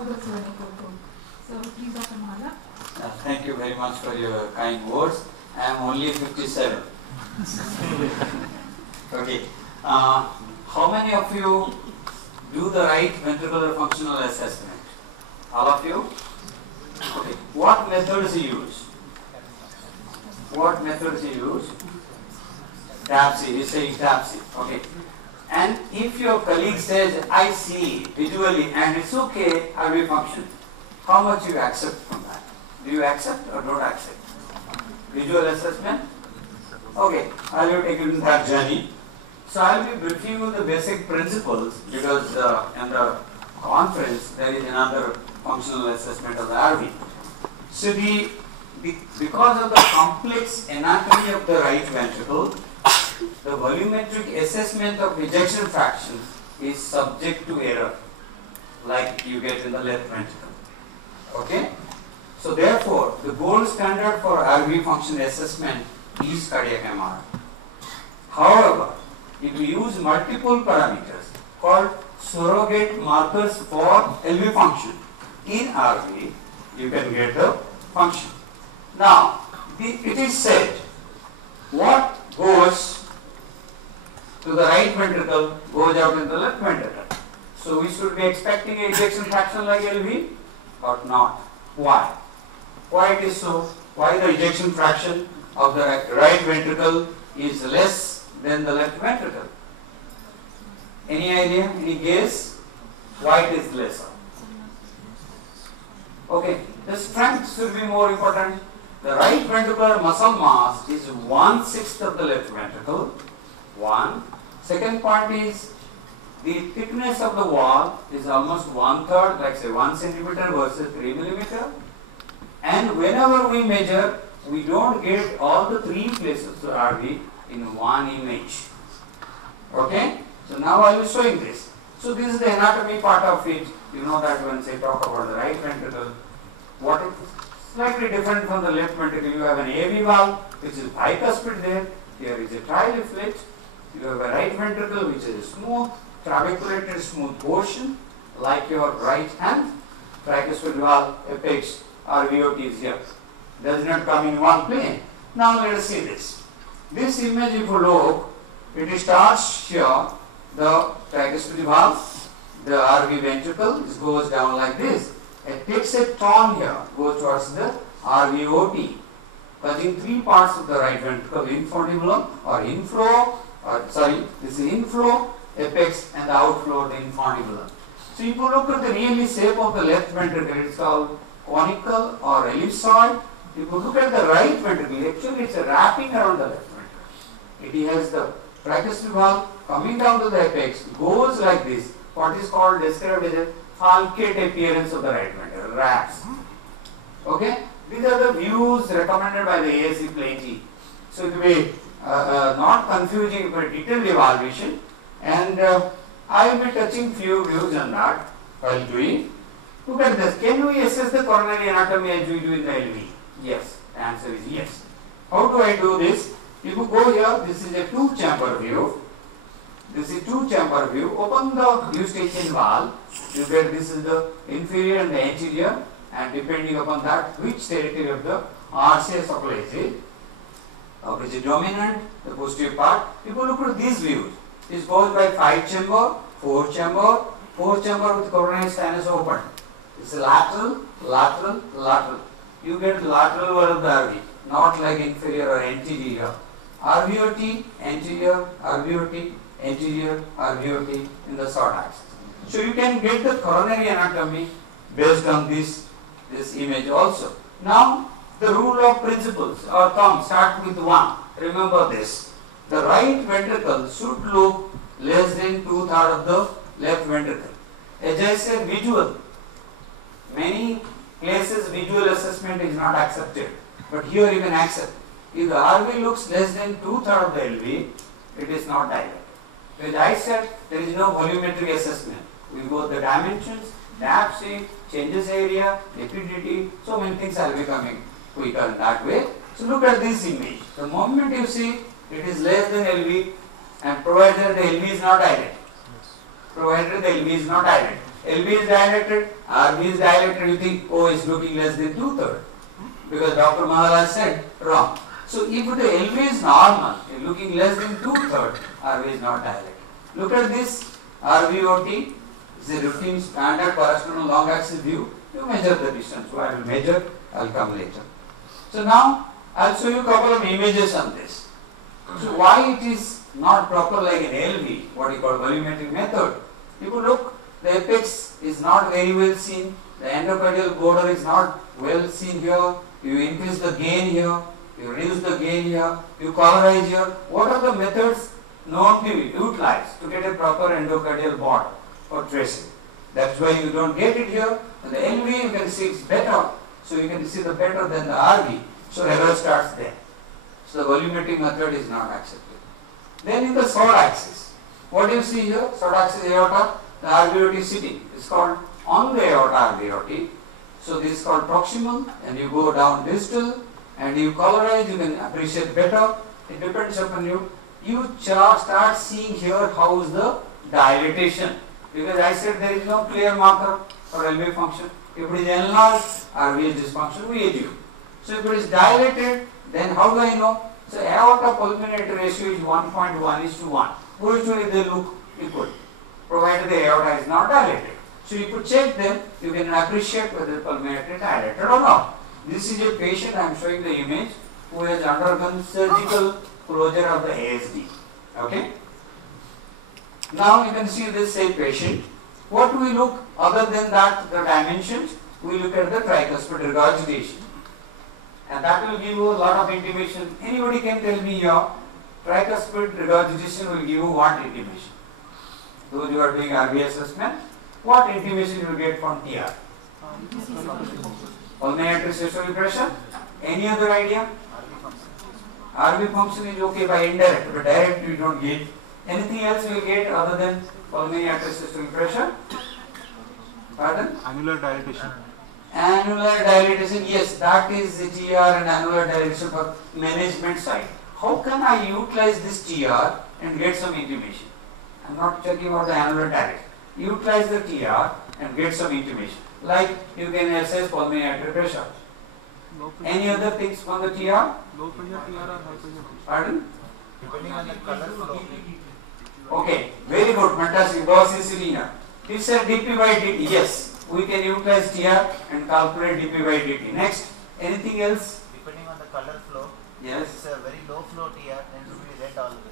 So please, Dr. Mahala. Thank you very much for your kind words. I am only 57. Okay. How many of you do the right ventricular functional assessment? All of you? Okay. What methods you use? What methods you use? TAPSE. You say TAPSE. Okay. And if your colleague says, I see visually and it's okay, RV function, how much you accept from that? Do you accept or don't accept? Visual assessment? Okay, I will take you in that journey. So I will be briefing you the basic principles because in the conference there is another functional assessment of the RV. So because of the complex anatomy of the right ventricle, the volumetric assessment of ejection fraction is subject to error, like you get in the left ventricle. Okay? So therefore, the gold standard for RV function assessment is cardiac MRI. However, if you use multiple parameters called surrogate markers for LV function in RV, you can get the function. Now, it is said what goes to the right ventricle goes out in the left ventricle. So we should be expecting an ejection fraction like LV or not. Why? Why it is so? Why the ejection fraction of the right ventricle is less than the left ventricle? Any idea? Any guess? Why it is lesser? Okay, the strength should be more important. The right ventricular muscle mass is 1/6 of the left ventricle. One. Second point is the thickness of the wall is almost 1/3, like say 1 centimeter versus 3 millimeter. And whenever we measure, we don't get all the three places of RV in one image. Okay? So now I will showing this. So this is the anatomy part of it. You know that when say talk about the right ventricle, what is slightly different from the left ventricle. You have an AV valve which is bicuspid there. Here is a trileaflet. You have a right ventricle which is a smooth, trabeculated smooth portion like your right hand. Tricuspid valve, apex or VOT is here. Does not come in one plane. Now let us see this. This image if you look, it starts here, the tricuspid valve, the RV ventricle, this goes down like this. It takes a turn here, goes towards the RVOT, touching three parts of the right ventricle, infundibulum or inflow, this is inflow, apex and the outflow, the infundibulum. So if you look at the really shape of the left ventricle, it's called conical or ellipsoid. If you look at the right ventricle, actually it's wrapping around the left ventricle. It has the tricuspid valve coming down to the apex, goes like this, what is called described as a falcate appearance of the right ventricle, wraps. Okay? These are the views recommended by the ASC plenty. So it will be not confusing but detailed evaluation, and I will be touching few views on that while doing. Look at this. Can we assess the coronary anatomy as we do in the LV? Yes. The answer is yes. How do I do this? If you go here, this is a two-chamber view. This is two-chamber view. Open the Eustachian valve. You get this is the inferior and the anterior, and depending upon that, which territory of the RCA supplies it. Which is dominant, the posterior part. If you look at these views, this goes by 5-chamber, 4-chamber, 4-chamber with coronary sinus open. It's lateral, lateral, lateral. You get lateral wall of the RV, not like inferior or anterior. RVOT, anterior, RVOT, anterior, RVOT in the short axis. So you can get the coronary anatomy based on this image also. Now the rule of principles or thumb start with 1. Remember this. The right ventricle should look less than 2/3 of the left ventricle. As I said, visual. Many places visual assessment is not accepted, but here you can accept. If the RV looks less than 2/3 of the LV, it is not dilated. As I said, there is no volumetric assessment. We go the dimensions, TAPSE, changes area, liquidity, so many things are becoming quicker in that way. So look at this image. The moment you see it is less than LV, and provided the LV is not dilated. Provided the LV is not dilated. LV is dilated, RV is dilated, you think, oh, it's looking less than 2/3. Because Dr. Maharaj said wrong. So if the LV is normal, looking less than 2/3, RV is not dilated. Look at this RVOT, it's a routine standard corresponding long axis view. You measure the distance. So I will measure, I will come later. So now I will show you a couple of images on this. So why it is not proper like an LV, what you call volumetric method. If you look, the apex is not very well seen, the endocardial border is not well seen here, you increase the gain here, you reduce the gain here, you colorize here. What are the methods known to be utilized to get a proper endocardial border for tracing? That's why you don't get it here. And the LV you can see it's better, so you can see the better than the RV. So error starts there. So the volumetric method is not accepted. Then in the short axis, what do you see here? Short axis aorta, the RVOT is sitting. It's called on the aorta RVOT. So this is called proximal, and you go down distal and you colorize, you can appreciate better. It depends upon you. You start seeing here how is the dilatation. Because I said there is no clear marker for LV function. If it is enlarged, RV is dysfunction, we AGU. So if it is dilated, then how do I know? So aorta pulmonary ratio is 1.1:1. Usually they look equal, provided the aorta is not dilated. So if you check them, you can appreciate whether the pulmonary dilated or not. This is a patient, I am showing the image, who has undergone surgical closure of the ASD. Okay? Now you can see this same patient. What do we look other than that, the dimensions? We look at the tricuspid regurgitation. And that will give you a lot of intimation. Anybody can tell me your tricuspid regurgitation will give you what intimation? Those who are doing RV assessment, what intimation you will get from TR? Pulmonary systolic pressure. Any other idea? RV function is okay by indirect, but direct you don't get. Anything else you will get other than pulmonary systolic pressure? Pardon? Annular dilatation. Annular dilatation, yes, that is the TR and annular dilatation for management side. How can I utilize this TR and get some intimation? I am not talking about the annular dilation. Utilize the TR and get some intimation. Like you can assess pulmonary artery pressure. Any other things from the TR? Low pressure TR or high pressure? Pardon? Depending on the color flow. Okay, very good, fantastic. Boss is linear. This is dp by dt. Yes, we can utilize TR and calculate dp by dt. Next, anything else? Depending on the color flow. Yes. If it's a very low flow TR, then it will be red always.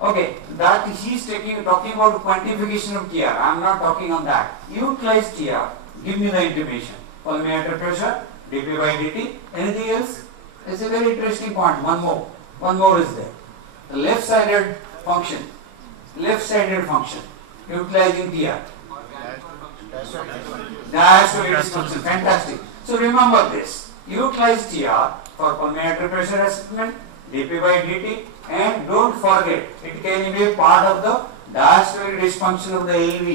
Okay, that he is talking about quantification of TR. I am not talking on that. Utilize TR. Give me the intimation. Pulmonary artery pressure, dp by dt. Anything else? It's a very interesting point. One more is there. The left-sided function. Left-sided function. Utilizing TR. Diastolic dysfunction. Fantastic. So remember this. Utilize TR for pulmonary artery pressure assessment, dp by dt, and don't forget it can be a part of the diastolic dysfunction of the LV.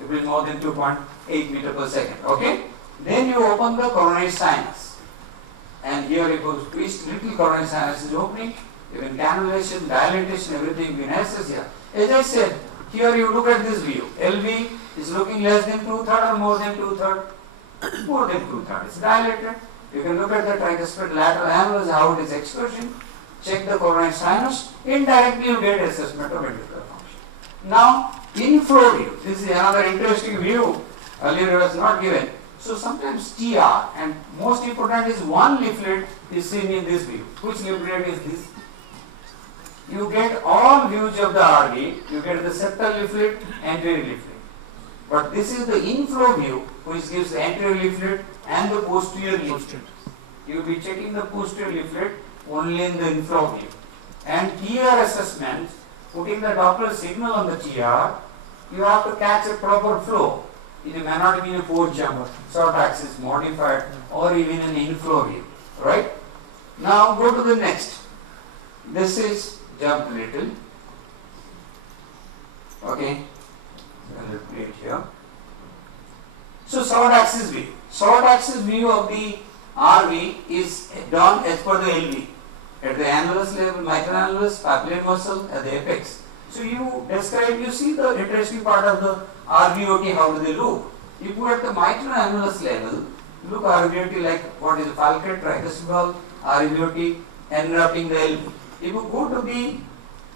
It will be more than 2.8 meter per second. Okay. Then you open the coronary sinus, and here you go twist, little coronary sinus is opening. Even cannulation, dilatation, everything you can assess here. As I said, here you look at this view. LV is looking less than 2/3 or more than 2/3. More than 2/3. It's dilated. You can look at the tricuspid lateral annulus, how it is expressing. Check the coronary sinus. Indirectly you get assessment of ventricular function. Now, inflow view. This is another interesting view. Earlier it was not given. So sometimes TR, and most important is one leaflet is seen in this view. Which leaflet is this? You get all views of the RV. You get the septal leaflet, anterior leaflet. But this is the inflow view, which gives the anterior leaflet and the posterior leaflet. You will be checking the posterior leaflet only in the inflow view. And TR assessment, putting the Doppler signal on the TR, you have to catch a proper flow. It may not be a port jumper, short axis modified, or even an inflow view. Right? Now go to the next. This is jump little. Okay. I'll play it here. So short axis view. Short axis view of the RV is done as per the LV. At the annulus level, microannulus, papillary muscle, at the apex. So you describe, you see the interesting part of the RVOT, how do they look? If you at the mitral annulus level, look RVOT like what is falcate, tricuspid valve, RVOT enwrapping the LV. If you go to the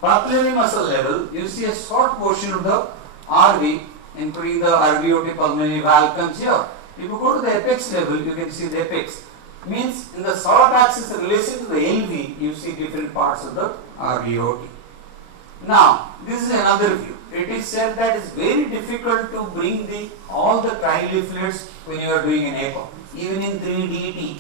papillary muscle level, you see a short portion of the RV, including the RVOT pulmonary valve comes here. If you go to the apex level, you can see the apex. Means in the short axis relation to the LV, you see different parts of the RVOT. Now, this is another view. It is said that it's very difficult to bring all the trileaflets when you are doing an echo, even in 3DT,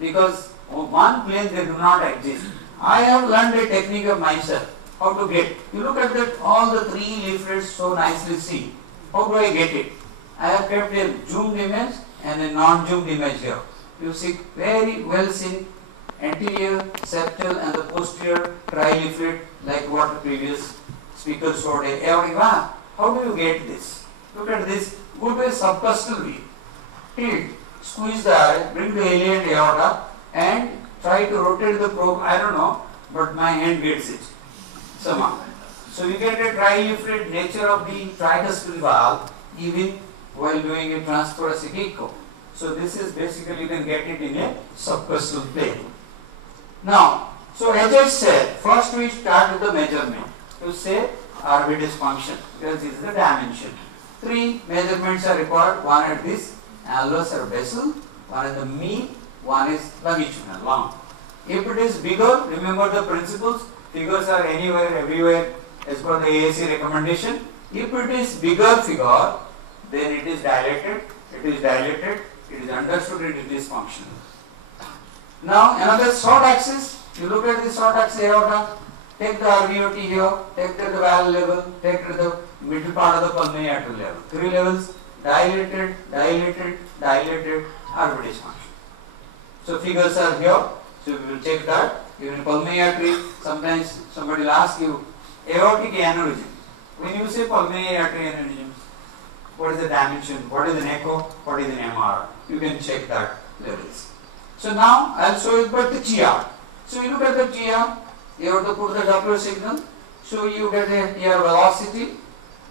because on one plane they do not exist. I have learned a technique of myself, how to get. You look at that, all the 3 leaflets so nicely seen. How do I get it? I have kept a zoomed image and a non-zoomed image here. You see very well seen anterior, septal and the posterior trileaflet like what the previous speaker showed a aortic valve. How do you get this? Look at this, go to a subcostal view, tilt, squeeze the eye, bring the iliac aorta and try to rotate the probe. I don't know, but my hand gets it somehow. So you get a trileaflet nature of the tricuspid valve even while doing a transthoracic echo. So this is basically you can get it in a subcostal plane. Now, so as I said, first we start with the measurement. You say RV dysfunction because this is the dimension. 3 measurements are required, one at this annulus or basal, one at the mean, one is longitudinal, long. If it is bigger, remember the principles, figures are anywhere, everywhere as per the AAC recommendation. If it is bigger figure, then it is dilated, it is understood it is dysfunctional. Now another short axis, you look at the short axis aorta, take the RVOT here, take the valve level, take the middle part of the pulmonary artery level. 3 levels, dilated, RV dysfunction. So figures are here, so we will check that. Even pulmonary artery, sometimes somebody will ask you, aortic aneurysm. When you say pulmonary artery aneurysm, what is the dimension, what is an echo, what is an MR? You can check that levels. So now I will show you about the TR. So you look at the TR, you have to put the Doppler signal, so you get a TR velocity.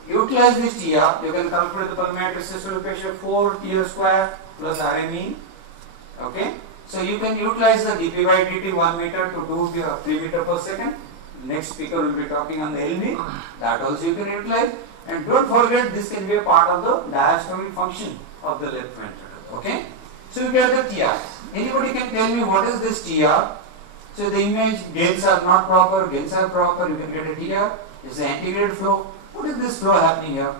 Utilize this TR, you can calculate the pulmonary systolic pressure 4 TR square plus RA mean. Okay, so you can utilize the dP by dt 1 meter to 3 meter per second. Next speaker will be talking on the LV, that also you can utilize. And don't forget, this can be a part of the diastolic function of the left ventricle. Okay, so you get the TR. Anybody can tell me what is this TR? So the image gains are not proper, gains are proper, you can get a TR. It's the antegrade flow. What is this flow happening here?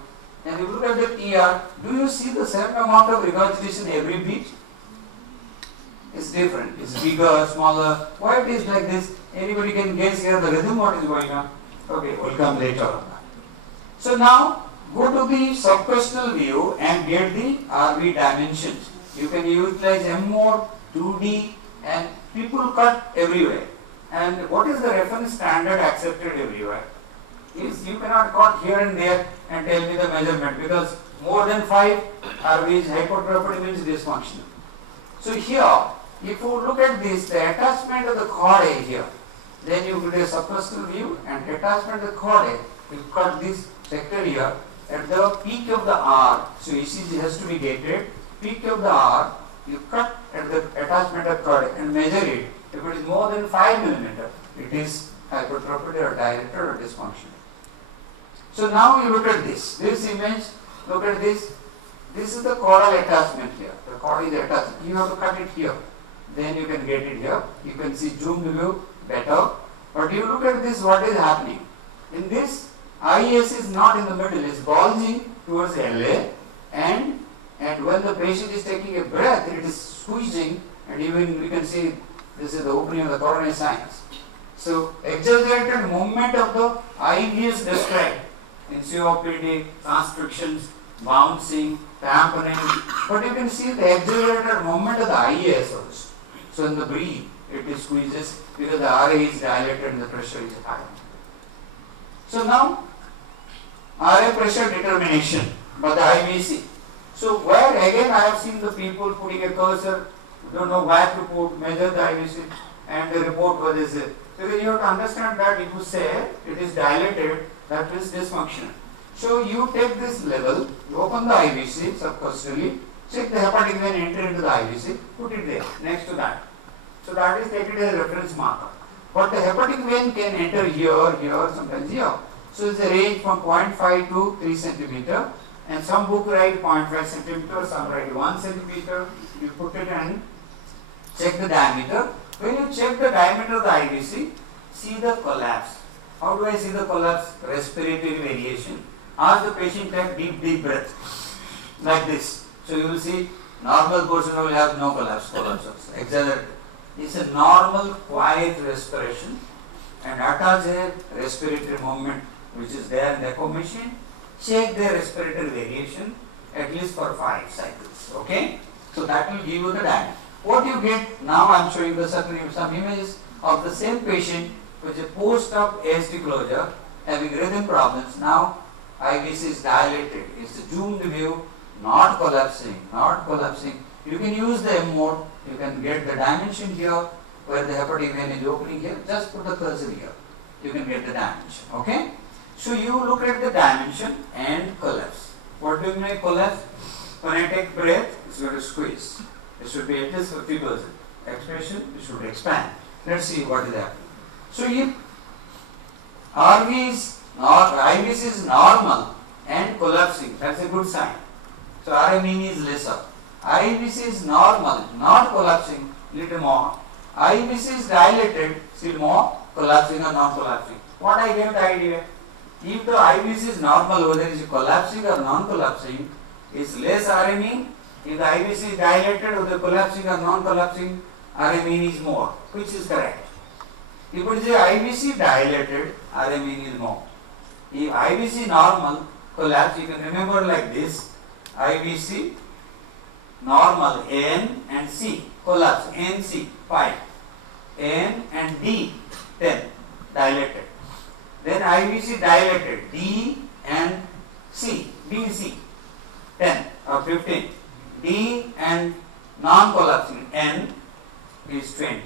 And if you look at the TR, do you see the same amount of regurgitation every beat? It's different. It's bigger, smaller. Why it is like this? Anybody can guess here the rhythm what is going on? Okay, we'll come later on that. So now go to the subcostal view and get the RV dimensions. You can utilize M mode, 2D, and people cut everywhere. And what is the reference standard accepted everywhere? Is you cannot cut here and there and tell me the measurement because more than 5 RVs hypertrophy means dysfunctional. So here, if you look at this, the attachment of the chordae here, then you get a subcostal view and attachment of the chordae, you cut this sector here at the peak of the R, so ECG has to be gated, peak of the R, you cut at the attachment of chordae and measure it. If it is more than 5 millimeter, it is hypertrophic or dilated or dysfunctional. So now you look at this image, look at this. This is the chordal attachment here. The chord is attached. You have to cut it here. Then you can get it here. You can see zoomed view better. But you look at this, what is happening? In this, IES is not in the middle, it's bulging towards LA, and when the patient is taking a breath, it is squeezing, and even we can see this is the opening of the coronary sinus. So exaggerated movement of the IVS described in COPD, constrictions, bouncing, tamponade, but you can see the exaggerated movement of the IES also. So in the breathe, it squeezes because the RA is dilated and the pressure is high. So now, RA pressure determination by the IVC. So where again I have seen the people putting a cursor, don't know where to put, measure the IVC and the report what is it. Because you have to understand that if you say it is dilated, that is dysfunctional. So you take this level, you open the IVC subcostally, check the hepatic vein, enter into the IVC, put it there next to that. So that is taken as a reference marker. But the hepatic vein can enter here, here, sometimes here. So it's a range from 0.5 to 3 centimeter, and some book write 0.5 centimeter, some write 1 centimeter. You put it and check the diameter. When you check the diameter of the IVC, see the collapse. How do I see the collapse? Respiratory variation. Ask the patient to take deep breath like this. So you will see normal person will have no collapse. Exaggerate. It's a normal quiet respiration, and attach a respiratory movement which is there in the echo machine. Check the respiratory variation at least for 5 cycles. Okay? So that will give you the diameter. What you get now, I am showing the some images of the same patient with a post-op ASD closure having rhythm problems. Now IVC is dilated. It's a zoomed view, not collapsing, not collapsing. You can use the M mode. You can get the dimension here where the hepatic vein is opening here. Just put the cursor here. You can get the dimension. Okay? So you look at the dimension and collapse. What do you mean collapse? When I take breath, it's going to squeeze. It should be at least 50%. Expression, it should expand. Let's see what is happening. So if IVC is normal and collapsing, that's a good sign. So RM mean is lesser. IVC is normal, not collapsing, little more. IVC is dilated, still more, collapsing or non-collapsing. What I gave the idea? If the IVC is normal, whether it is collapsing or non-collapsing, is less RME. If the IVC is dilated, whether collapsing or non-collapsing, RME is more. Which is correct? If it is a IVC dilated, RME is more. If IVC normal, collapse, you can remember like this. IVC normal N and C, collapse NC 5, N and D 10, dilated. Then IVC dilated D and C, BC 10 or 15, D and non-collapsing N is 20.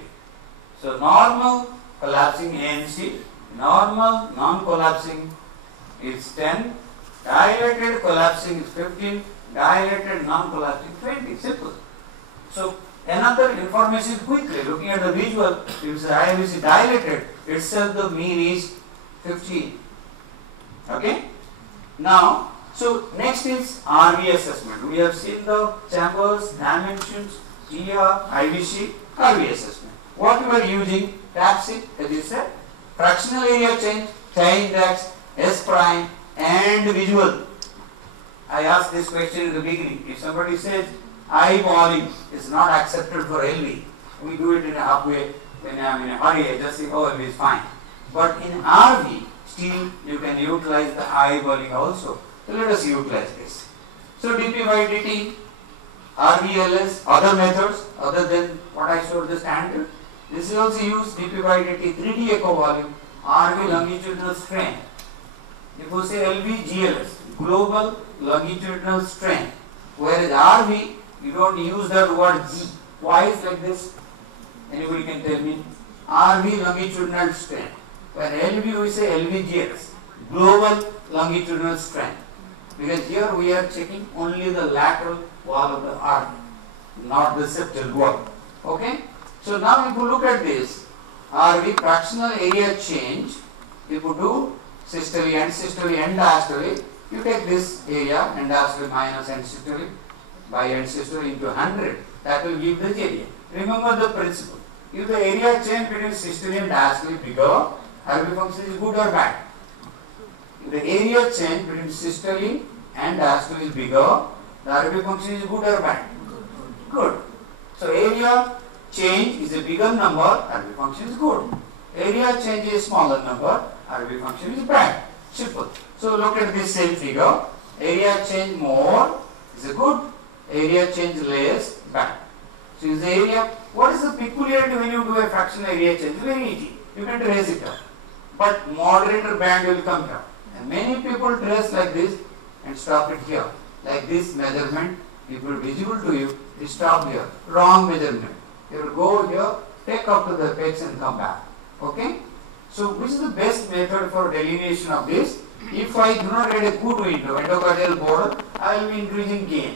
So normal collapsing NC, normal non-collapsing is 10, dilated collapsing is 15, dilated non-collapsing 20. Simple. So another information quickly, looking at the visual, if it's IVC dilated, itself the mean is 15. Okay? Now, so next is RV assessment. We have seen the chambers, dimensions, ER, IVC, RV assessment. What we are using, TAPSE, that is a fractional area change, index, S prime, and visual. I asked this question in the beginning. If somebody says eyeballing is not accepted for LV, we do it in a halfway. When I am in a hurry, I just say, oh, LV is fine. But in RV, still you can utilize the eyeballing also. So let us utilize this. So dP by dt, RVLS, other methods other than what I showed the standard. This is also used dP by dt, 3D echo volume, RV longitudinal strain. If you say LV GLS, global longitudinal strain, whereas RV, you don't use that word G. Why is like this? Anybody can tell me? RV longitudinal strain. When LV, we say LVGS, global longitudinal strain. Because here we are checking only the lateral wall of the RV, not the septal wall. Okay? So now if you look at this, RV fractional area change, if you do systole and diastole, you take this area and diastole minus and systole by and systole into 100, that will give the area. Remember the principle. If the area change between systole and diastole is bigger, RV function is good or bad? If the area change between systole and diastole is bigger, the RV function is good or bad? Good. So area change is a bigger number, RV function is good. Area change is smaller number, RV function is bad. Simple. So look at this same figure. Area change more is a good, area change less, bad. So is the area, what is the peculiarity when you do a fractional area change? Very easy. You can trace it up. But moderator band will come here. And many people trace like this and stop it here. Like this measurement, if it is visible to you, you stop here. Wrong measurement. You will go here, take up to the apex and come back. Okay? So which is the best method for delineation of this? If I do not get a good window, endocardial border, I will be increasing gain.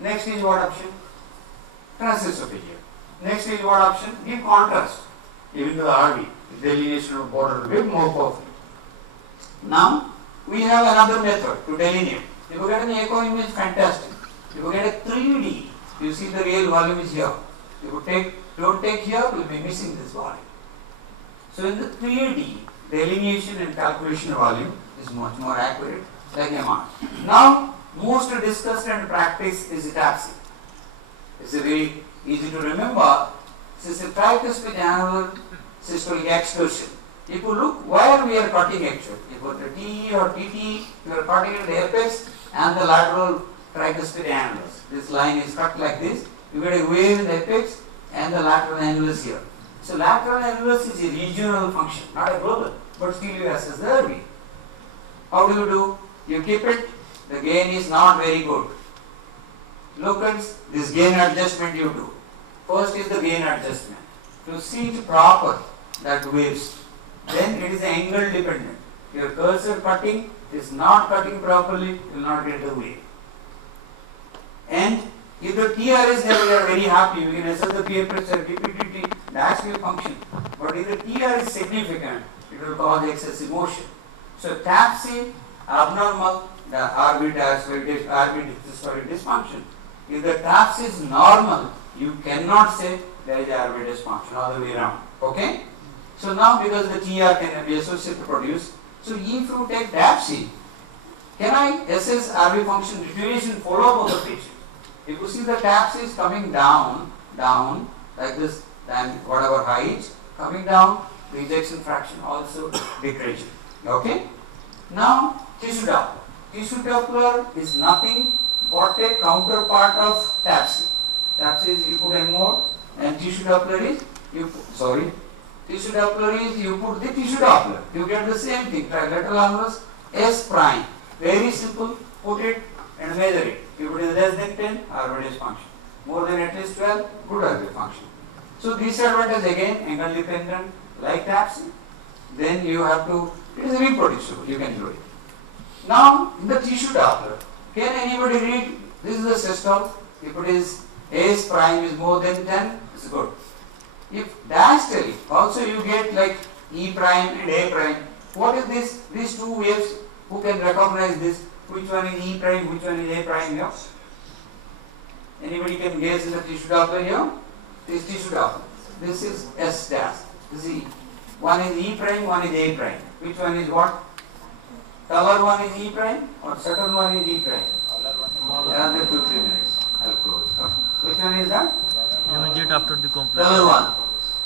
Next is what option? Transesophageal. Next is what option? Give contrast. Even to the RV, delineation of border will be more powerful. Now, we have another method to delineate. If you get an echo image, fantastic. If you get a 3D, you see the real volume is here. If you don't take here, you will be missing this volume. So in the 3D, delineation and calculation of volume is much more accurate like MR. Now, most discussed and practiced is TAPSE. It's a very easy to remember. This is a tricuspid annular systolic excursion. If you look where we are cutting actually, if you the TE or TT, you are cutting in the apex and the lateral tricuspid annulus. This line is cut like this. You get a wave in the apex and the lateral annulus here. So lateral annulus is a regional function, not a global, but still you assess the RV. How do you do? You keep it, the gain is not very good. Look at this gain adjustment you do. First is the gain adjustment. To see it proper, that waves. Then it is angle dependent. Your cursor cutting is not cutting properly, you will not get the wave. And if the TR is there, we are very happy. We can assess the peer pressure, DPTT, dash wave function. But if the TR is significant, it will cause excessive motion. So TAPSE abnormal, the RV systolic dysfunction. If the TAPSE is normal, you cannot say there is RV dysfunction, all the way around. Okay? So now because the TR can be associated to produce, so if you take TAPSE, can I assess RV function deterioration follow up of the patient? If you see the TAPSE is coming down like this, then whatever height, coming down, the ejection fraction also decreasing. Okay? Now, tissue Doppler. Tissue Doppler is nothing but a counterpart of TAPSE. TAPSE is you put a mode and tissue Doppler is tissue Doppler is you put the tissue Doppler. You get the same thing, trilateral annulus S prime. Very simple, put it and measure it. If it is less than 10, RV dysfunction. More than at least 12, good RV function. So disadvantage again, angle dependent like TAPSE. Then you have to, it is reproducible, you can do it. Now, in the tissue Doppler, can anybody read, this is the systole, if it is S prime is more than 10, it's good. If diastole, also you get like E prime and A prime. What is this? These two waves, who can recognize this? Which one is E prime, which one is A prime here? Anybody can guess in the tissue Doppler here? This tissue Doppler. This is S dash. This is E. One is E prime, one is A prime. Which one is what? Taller one is E prime or subtle one is E prime? Another 2-3 minutes. I'll close. Which one is that? Immediate after the complex. Taller one.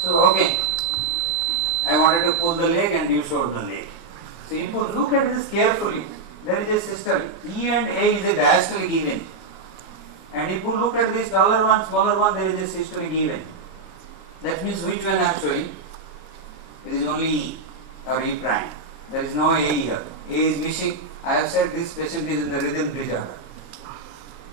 So okay. I wanted to pull the leg and you showed the leg. So if you look at this carefully, there is a systole. E and A is a diastolic event. And if you look at this taller one, smaller one, there is a systolic event. That means which one I am showing? It is only E or E prime. There is no A here. A is missing. I have said this patient is in the rhythm disorder.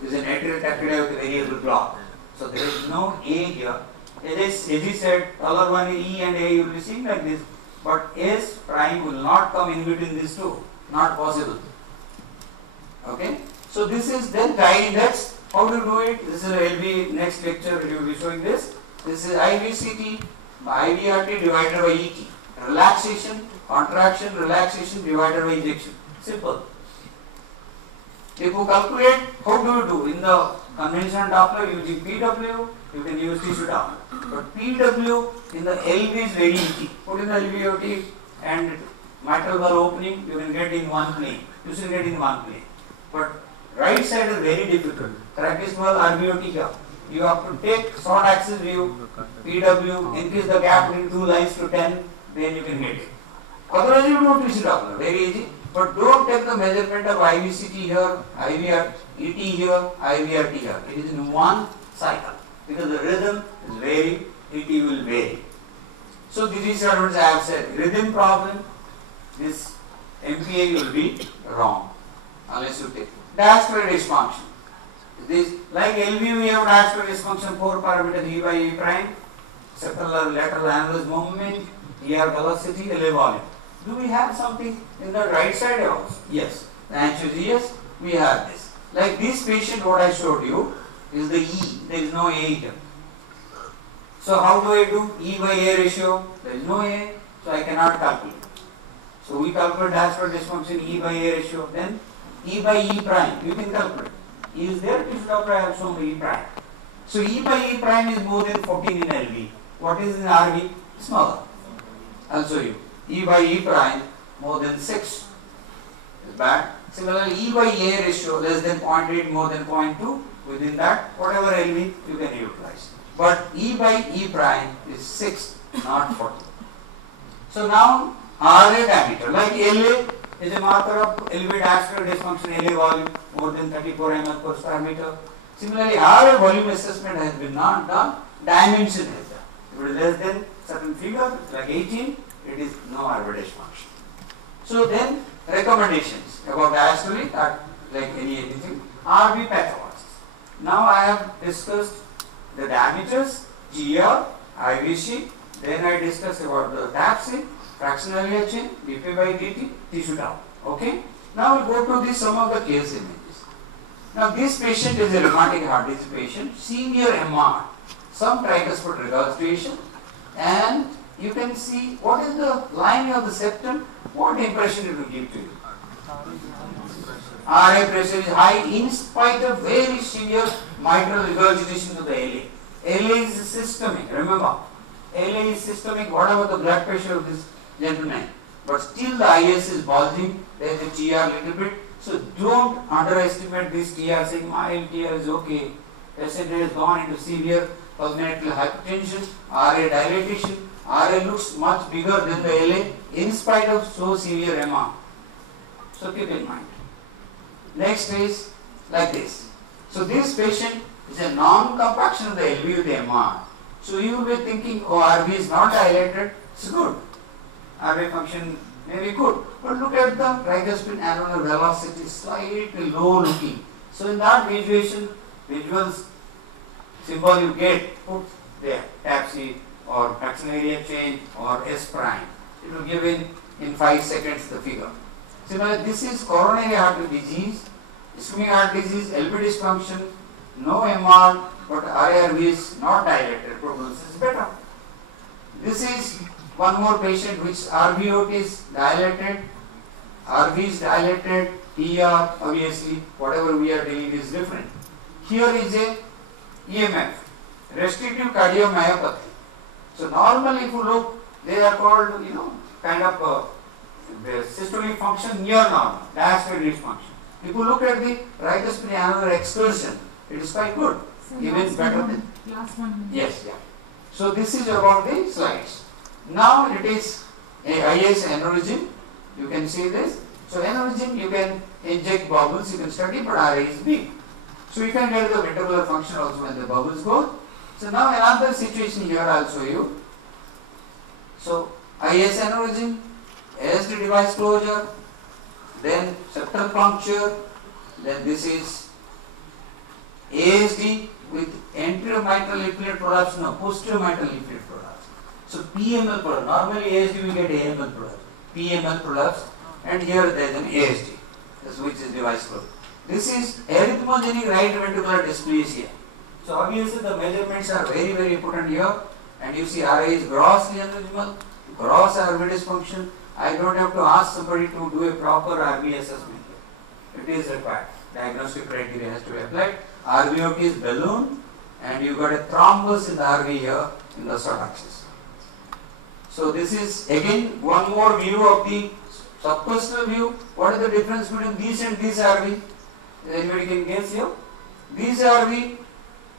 This is an atrial tachycardia with a variable block. So there is no A here. As he said, taller one is E and A, you will be seeing like this. But S prime will not come in between these two. Not possible. Okay? So this is then tie index. How to do it? This is LV, next lecture we will be showing this. This is IVCT, IVRT divided by ET. Relaxation, contraction, relaxation divided by injection. Simple. If you calculate, how do you do? In the conventional Doppler using PW, you can use tissue Doppler. But PW in the LV is very easy. Put in the LVOT and mitral valve opening, you can get in one plane. You should get in one plane. But right side is very difficult. Practice well RVOT here. You have to take short axis view, PW, increase the gap between two lines to 10, then you can get it. Otherwise you do tissue Doppler, very easy. But don't take the measurement of IVCT here, IVR, ET here, IVRT here. It is in one cycle. Because the rhythm is vary, ET will vary. So these are what I have said. Rhythm problem, this MPA will be wrong. Unless you take diastolic dysfunction. This, like LV we have diastolic dysfunction 4 parameters E by E prime, septal lateral annulus movement, ER velocity, LA volume. Do we have something in the right side also? Yes. The answer is yes, we have this. Like this patient, what I showed you is the E. There is no A here. So how do I do E by A ratio? There is no A, so I cannot calculate. So we calculate diastolic dysfunction E by A ratio. Then E by E prime, you can calculate. E is there, tissue doctor I have shown E prime. So E by E prime is more than 14 in LV. What is in RV? Smaller. I'll show you. E by E prime more than 6 is bad. Similarly, E by A ratio less than 0.8, more than 0.2. Within that, whatever LV you can utilize. But E by E prime is 6, not 40. So now RA diameter, like LA is a marker of LV diastolic dysfunction, LA volume more than 34 ml per square meter. Similarly, RA volume assessment has been not done, dimension is done. If it is less than certain figure, like 18, it is no RV dysfunction. So then recommendations about diastolic are like anything, RV pathology. Now I have discussed the diameters, GR, IVC, then I discussed about the TAPC, fractional area change, dP by dt, tissue tau. Okay? Now we'll go to this some of the case images. Now this patient is a rheumatic heart disease patient, senior MR, some tricuspid regurgitation, and you can see what is the line of the septum, what impression it will give to you. RA pressure is high in spite of very severe mitral regurgitation to the LA. LA is systemic, remember. LA is systemic, whatever the blood pressure of this gentleman. But still the IS is bulging, there is a TR little bit. So don't underestimate this TR, saying mild TR is okay. Patient has gone into severe pulmonary hypertension, RA dilatation. RA looks much bigger than the LA in spite of so severe MR. So keep in mind. Next is like this. So this patient is a non-compaction of the LV with the MR. So you will be thinking, oh, RV is not dilated, it's good. RV function may be good. But look at the tricuspid annular velocity, slightly low looking. So in that visuals symbol you get, put there, TAPC or fractional area change or S prime. It will give in 5 seconds the figure. Similarly, this is coronary artery disease, ischemic heart disease, LV dysfunction, no MR, but IRV is not dilated, prognosis is better. This is one more patient which RVOT is dilated, RV is dilated, TR, obviously, whatever we are dealing is different. Here is a EMF, restrictive cardiomyopathy. So normally if you look, they are called, kind of the systolic function near normal, diastolic dysfunction. If you look at the tricuspid annular excursion, it is quite good, So even better than. last one. Yes, yeah. So this is about the slides. Now it is a IS aneurysm. You can see this. So aneurysm you can inject bubbles, you can study, but RA is big. So you can get the ventricular function also when the bubbles go. So now another situation here I'll show you. So IS aneurysm, ASD device closure, then septal puncture, then this is ASD with anterior mitral leaflet prolapse, no, posterior mitral leaflet prolapse. So PML prolapse, normally ASD we get AML prolapse, PML prolapse, and here there is an ASD, which is device closure. This is arrhythmogenic right ventricular dysplasia. So obviously the measurements are very, very important here, and you see RA is grossly aneurysmal, gross RV dysfunction. I don't have to ask somebody to do a proper RV assessment. It is required. Diagnostic criteria has to be applied. RVOT is balloon, and you got a thrombus in the RV here in the short axis. So this is again one more view of the subpersonal view. What is the difference between this and this RV? Anybody can guess here? This RV,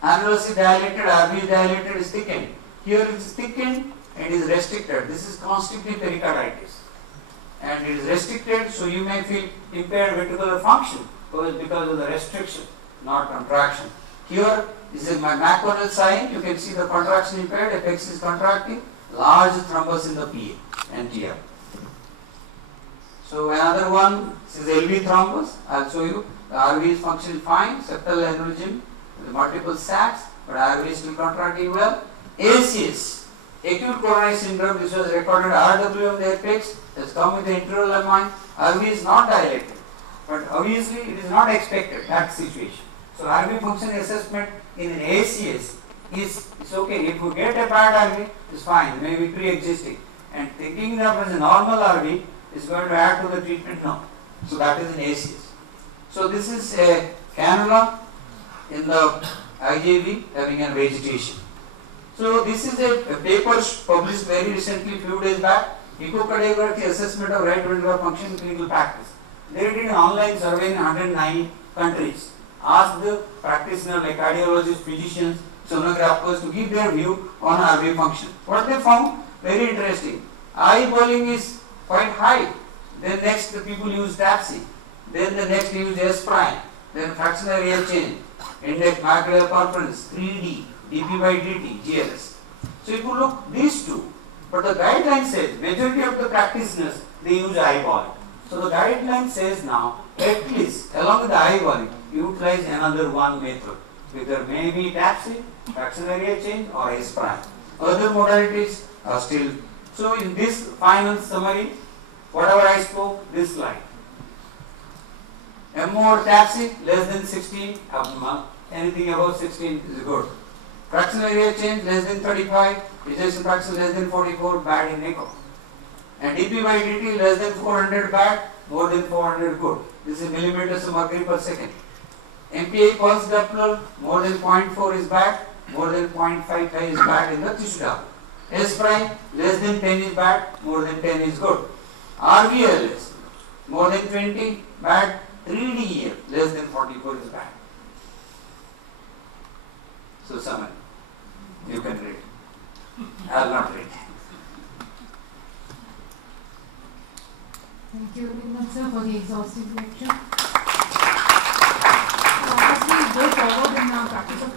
annulus is dilated, RV is dilated, is thickened. Here it is thickened and is restricted. This is constrictive pericarditis. And it is restricted, so you may feel impaired ventricular function because of the restriction, not contraction. Here is a McConnell sign. You can see the contraction impaired, apex is contracting, large thrombus in the PA and TR. So another one, this is LV thrombus. I'll show you. The RV is functioning fine, septal aneurysm with multiple sacs, but RV is still contracting well. ACS, Acute coronary syndrome, this was recorded RW of the apex, has come with the intraoral MI. RV is not dilated, but obviously it is not expected, that situation. So RV function assessment in an ACS is it's okay. If you get a bad RV, it's fine, maybe pre-existing. And thinking of as a normal RV is going to add to the treatment now. So that is an ACS. So this is a cannula in the IJV having a vegetation. So this is a paper published very recently, few days back, echocardiography assessment of right ventricular function in clinical practice. They did an online survey in 109 countries. Asked the practitioners like cardiologists, physicians, sonographers to give their view on RV function. What they found? Very interesting. Eyeballing is quite high. Then next the people use TAPSE. Then the next use S prime. Then fractional area change. Index macular performance, 3D, dP by dt, GLS. So if you look these two, but the guideline says majority of the practitioners they use eyeballing. So the guideline says now at least along with the eyeballing utilize another one method. Either maybe TAPSE, fractional area change or S prime. Other modalities are still. So in this final summary, whatever I spoke, this slide. MO or TAPSE less than 16 abnormal. Anything above 16 is good. Fractional area change less than 35, ejection fraction less than 44, bad in echo. And dP by dt less than 400 bad, more than 400 good. This is millimeters of mercury per second. MPI pulse Doppler more than 0.4 is bad, more than 0.55 is bad in the tissue Doppler. S prime less than 10 is bad, more than 10 is good. RVLS more than 20 bad, 3D less than 44 is bad. So summary, you can read. I will not read. Thank you very much, sir, for the exhaustive lecture. So, as we go forward in our practice of